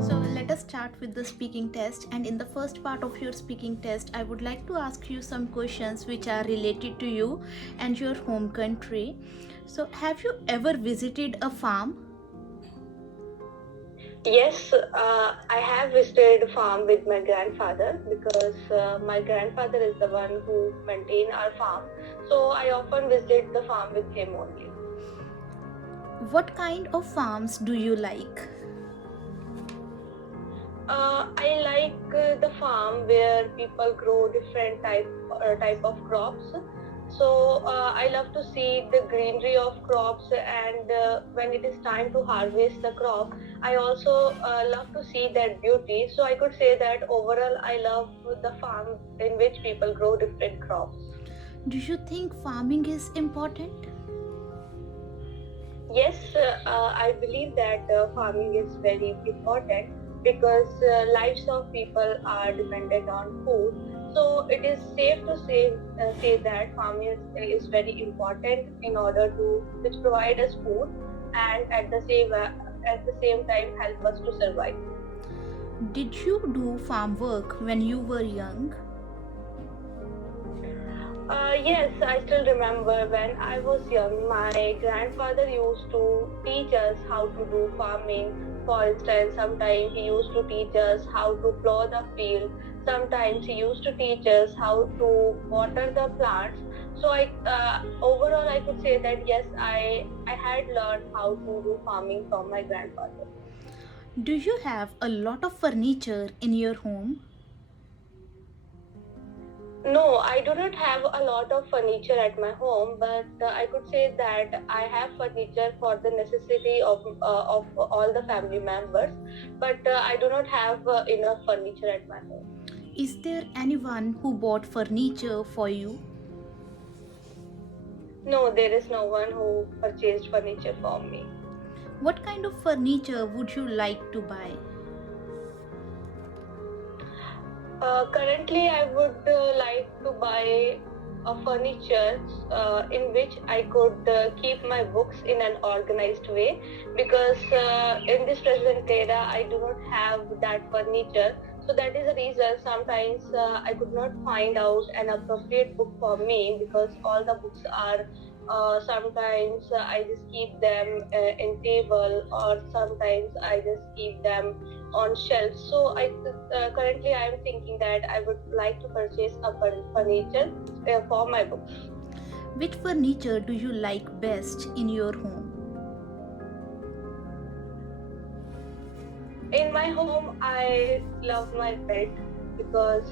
So let us start with the speaking test, and in the first part of your speaking test I would like to ask you some questions which are related to you and your home country. So have you ever visited a farm? Yes, I have visited a farm with my grandfather because my grandfather is the one who maintain our farm. So I often visit the farm with him only. What kind of farms do you like? I like the farm where people grow different type of crops. So I love to see the greenery of crops, and when it is time to harvest the crop, I also love to see that beauty. So I could say that overall, I love the farm in which people grow different crops. Do you think farming is important? Yes, I believe that farming is very important because lives of people are dependent on food. So it is safe to say that farming is very important in order to which provide us food and at the same time help us to survive. Did you do farm work when you were young? Yes, I still remember when I was young, my grandfather used to teach us how to do farming. For instance, sometimes he used to teach us how to plow the field. Sometimes he used to teach us how to water the plants. So overall, I could say that yes, I had learned how to do farming from my grandfather. Do you have a lot of furniture in your home? No, I do not have a lot of furniture at my home, but I could say that I have furniture for the necessity of all the family members. But I do not have enough furniture at my home. Is there anyone who bought furniture for you? No, there is no one who purchased furniture for me. What kind of furniture would you like to buy? Currently, I would like to buy a furniture in which I could keep my books in an organized way because in this present era I do not have that furniture. So that is the reason sometimes I could not find out an appropriate book for me because all the books are sometimes I just keep them in table or sometimes I just keep them on shelves. So currently I am thinking that I would like to purchase a furniture for my books. Which furniture do you like best in your home? In my home, I love my bed because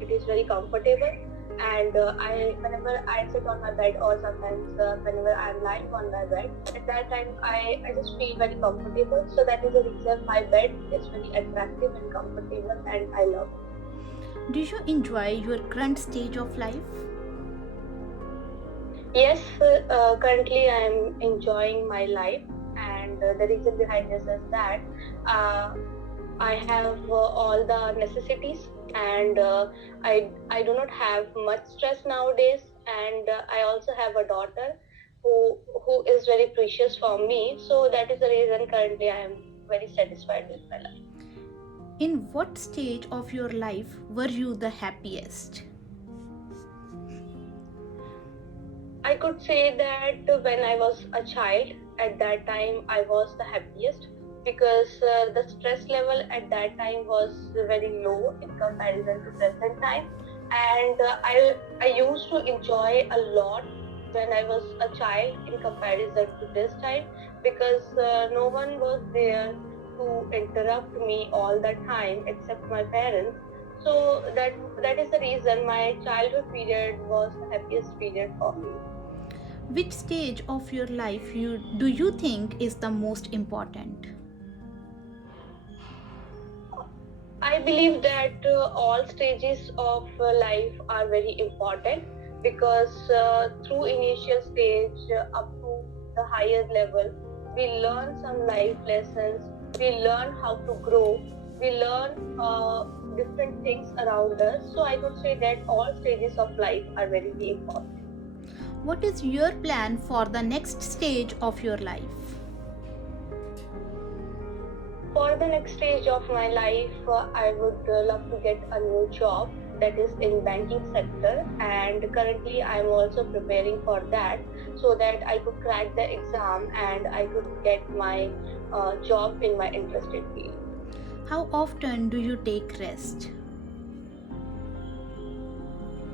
it is very comfortable. And I, whenever I sit on my bed, or sometimes whenever I'm lying on my bed, at that time I just feel very comfortable. So that is the reason my bed is very attractive and comfortable, and I love it. Do you enjoy your current stage of life? Yes, currently I'm enjoying my life, and the reason behind this is that uh, I have all the necessities, and I do not have much stress nowadays, and I also have a daughter who is very precious for me. So that is the reason currently I am very satisfied with my life. In what stage of your life were you the happiest? I could say that when I was a child, at that time I was the happiest because the stress level at that time was very low in comparison to present time, and I used to enjoy a lot when I was a child in comparison to this time because no one was there to interrupt me all the time except my parents. So that is the reason my childhood period was the happiest period for me. Which stage of your life do you think is the most important? I believe that all stages of life are very important because through initial stage up to the higher level, we learn some life lessons, we learn how to grow, we learn different things around us. So I could say that all stages of life are very important. What is your plan for the next stage of your life? For the next stage of my life, I would love to get a new job that is in banking sector, and currently I'm also preparing for that so that I could crack the exam and I could get my job in my interested field. How often do you take rest?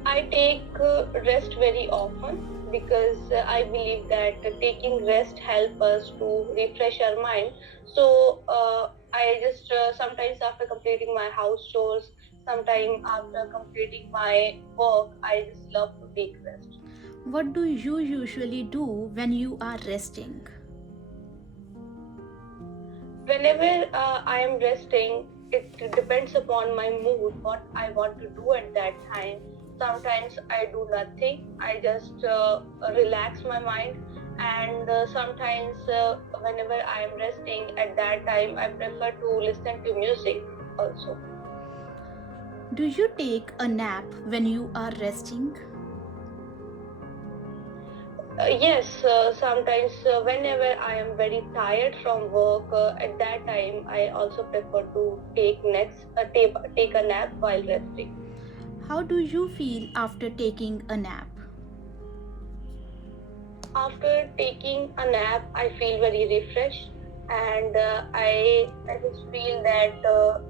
I take rest very often because I believe that taking rest helps us to refresh our mind. So I just sometimes after completing my house chores, sometime after completing my work, I just love to take rest. What do you usually do when you are resting? Whenever I am resting, it depends upon my mood, what I want to do at that time. Sometimes I do nothing, I just relax my mind, and sometimes whenever I am resting at that time, I prefer to listen to music also. Do you take a nap when you are resting? Yes, sometimes whenever I am very tired from work, at that time I also prefer to take a nap while resting. How do you feel after taking a nap? After taking a nap, I feel very refreshed, and I just feel that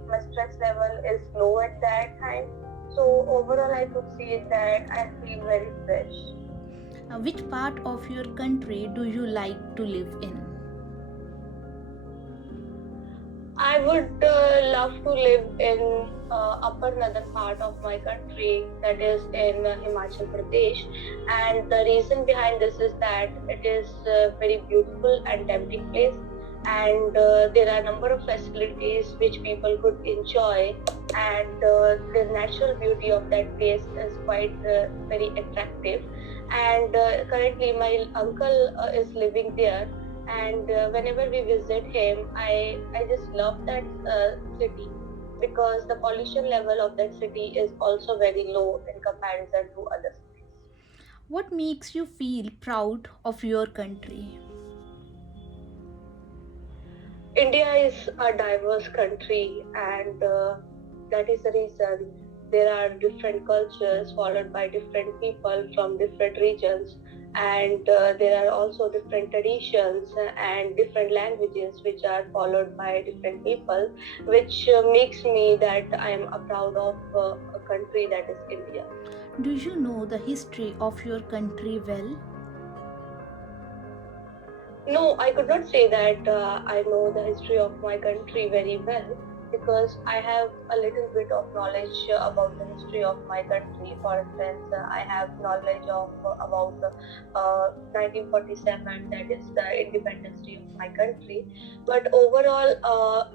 my stress level is low at that time. So overall, I could say that I feel very fresh. Which part of your country do you like to live in? I would love to live in upper northern part of my country, that is in Himachal Pradesh. And the reason behind this is that it is a very beautiful and tempting place, and there are a number of facilities which people could enjoy, and the natural beauty of that place is quite very attractive. And currently my uncle is living there, and whenever we visit him, I just love that city because the pollution level of that city is also very low in comparison to other cities. What makes you feel proud of your country? India is a diverse country, and that is the reason there are different cultures followed by different people from different regions, and there are also different traditions and different languages which are followed by different people, which makes me that I am proud of a country that is India. Do you know the history of your country well? No, I could not say that I know the history of my country very well because I have a little bit of knowledge about the history of my country. For instance, I have knowledge of about 1947, that is the independence day of my country. But overall,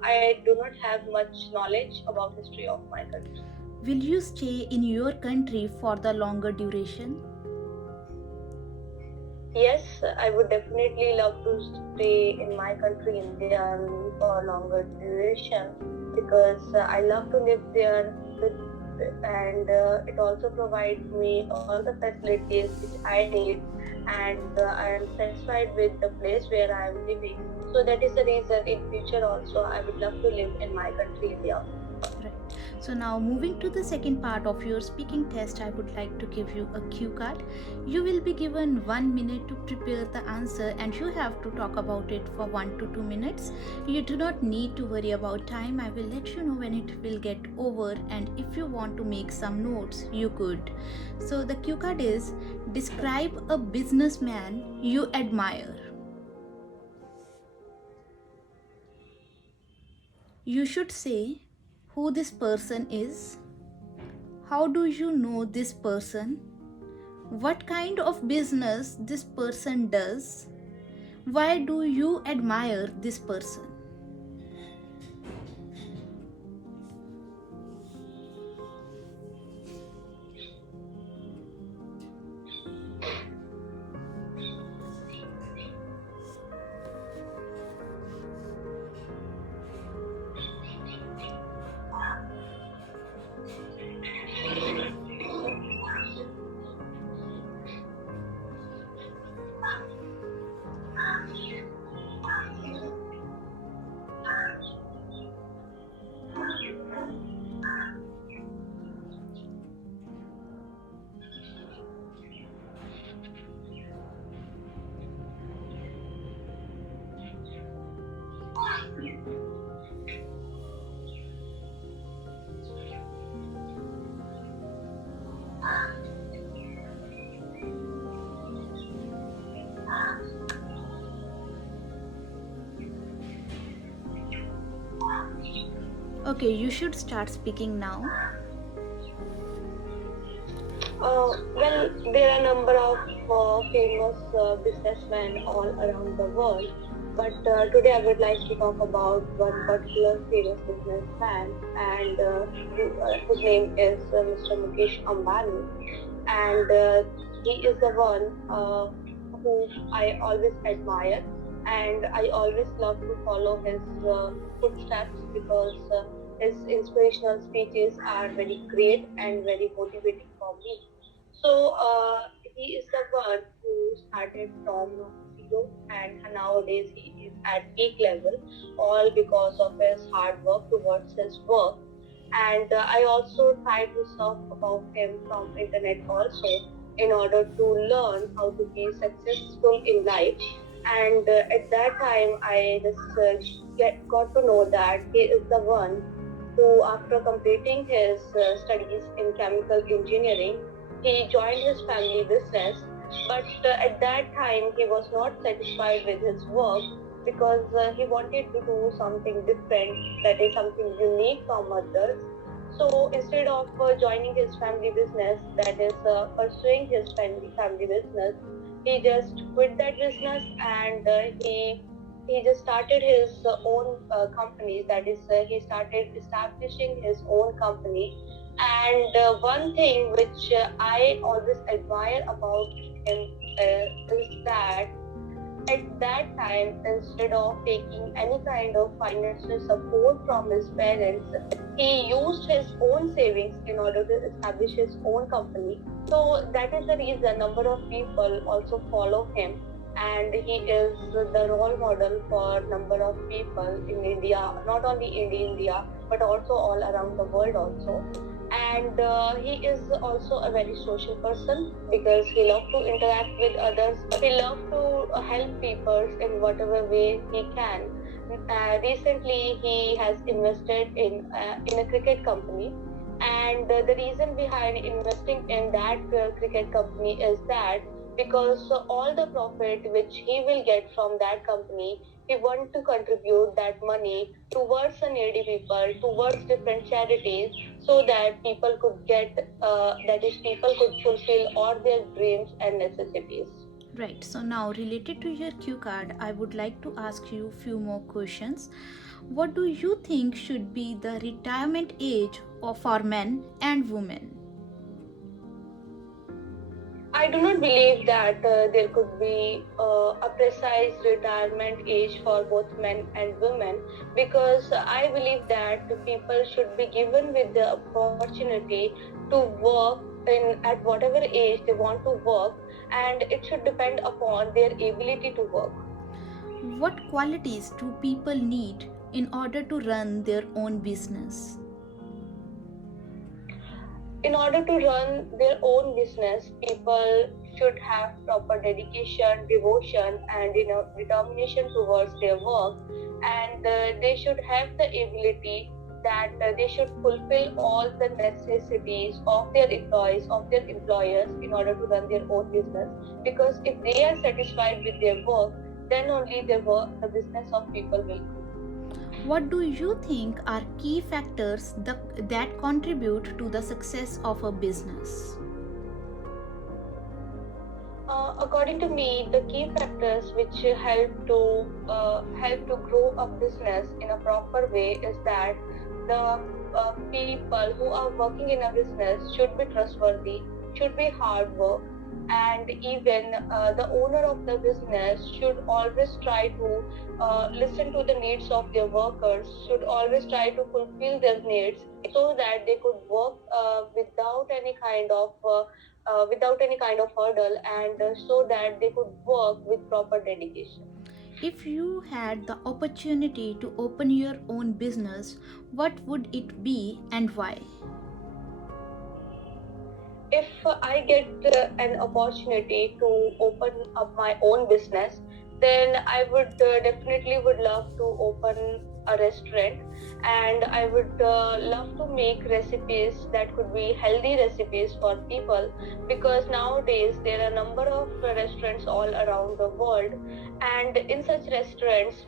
I do not have much knowledge about history of my country. Will you stay in your country for the longer duration? Yes, I would definitely love to stay in my country, India, for a longer duration because I love to live there with, and it also provides me all the facilities which I need, and I am satisfied with the place where I am living. So that is the reason in future also I would love to live in my country, India. Right. So now moving to the second part of your speaking test, I would like to give you a cue card. You will be given 1 minute to prepare the answer and you have to talk about it for 1 to 2 minutes. You do not need to worry about time. I will let you know when it will get over, and if you want to make some notes, you could. So the cue card is: describe a businessman you admire. You should say who this person is. How do you know this person? What kind of business this person does? Why do you admire this person? Okay, you should start speaking now. Well, there are a number of famous businessmen all around the world, but today I would like to talk about one particular famous businessman, and his name is Mr. Mukesh Ambani, and he is the one who I always admire, and I always love to follow his footsteps because his inspirational speeches are very great and very motivating for me. So he is the one who started from zero, and nowadays he is at peak level, all because of his hard work towards his work. And I also try to surf about him from internet also in order to learn how to be successful in life. And at that time, I just got to know that he is the one who, after completing his studies in chemical engineering, he joined his family business. But at that time, he was not satisfied with his work because he wanted to do something different, that is something unique from others. So instead of joining his family business, that is pursuing his family business, he just quit that business, and he just started his own company. That is, he started establishing his own company. And one thing which I always admire about him is that at that time, instead of taking any kind of financial support from his parents, he used his own savings in order to establish his own company. So that is the reason number of people also follow him, and he is the role model for number of people in India, not only in India but also all around the world also. And he is also a very social person because he loves to interact with others. He loves to help people in whatever way he can. Recently, he has invested in a cricket company, and the reason behind investing in that cricket company is that because all the profit which he will get from that company, he want to contribute that money towards the needy people, towards different charities, so that people could get, that is, people could fulfill all their dreams and necessities. Right, so now related to your cue card, I would like to ask you few more questions. What do you think should be the retirement age for men and women? I do not believe that there could be a precise retirement age for both men and women, because I believe that people should be given with the opportunity to work at whatever age they want to work, and it should depend upon their ability to work. What qualities do people need in order to run their own business? In order to run their own business, people should have proper dedication, devotion, and determination towards their work, and they should have the ability that they should fulfill all the necessities of their employees, of their employers, in order to run their own business. Because if they are satisfied with their work, then only the business of people will grow. What do you think are key factors that contribute to the success of a business? According to me, the key factors which help to grow a business in a proper way is that the people who are working in a business should be trustworthy, should be hard work, and even the owner of the business should always try to listen to the needs of their workers, should always try to fulfill their needs, so that they could work without any kind of hurdle, and so that they could work with proper dedication. If you had the opportunity to open your own business, what would it be and why? If I get an opportunity to open up my own business, then I would definitely would love to open a restaurant, and I would love to make recipes that could be healthy recipes for people, because nowadays there are a number of restaurants all around the world, and in such restaurants,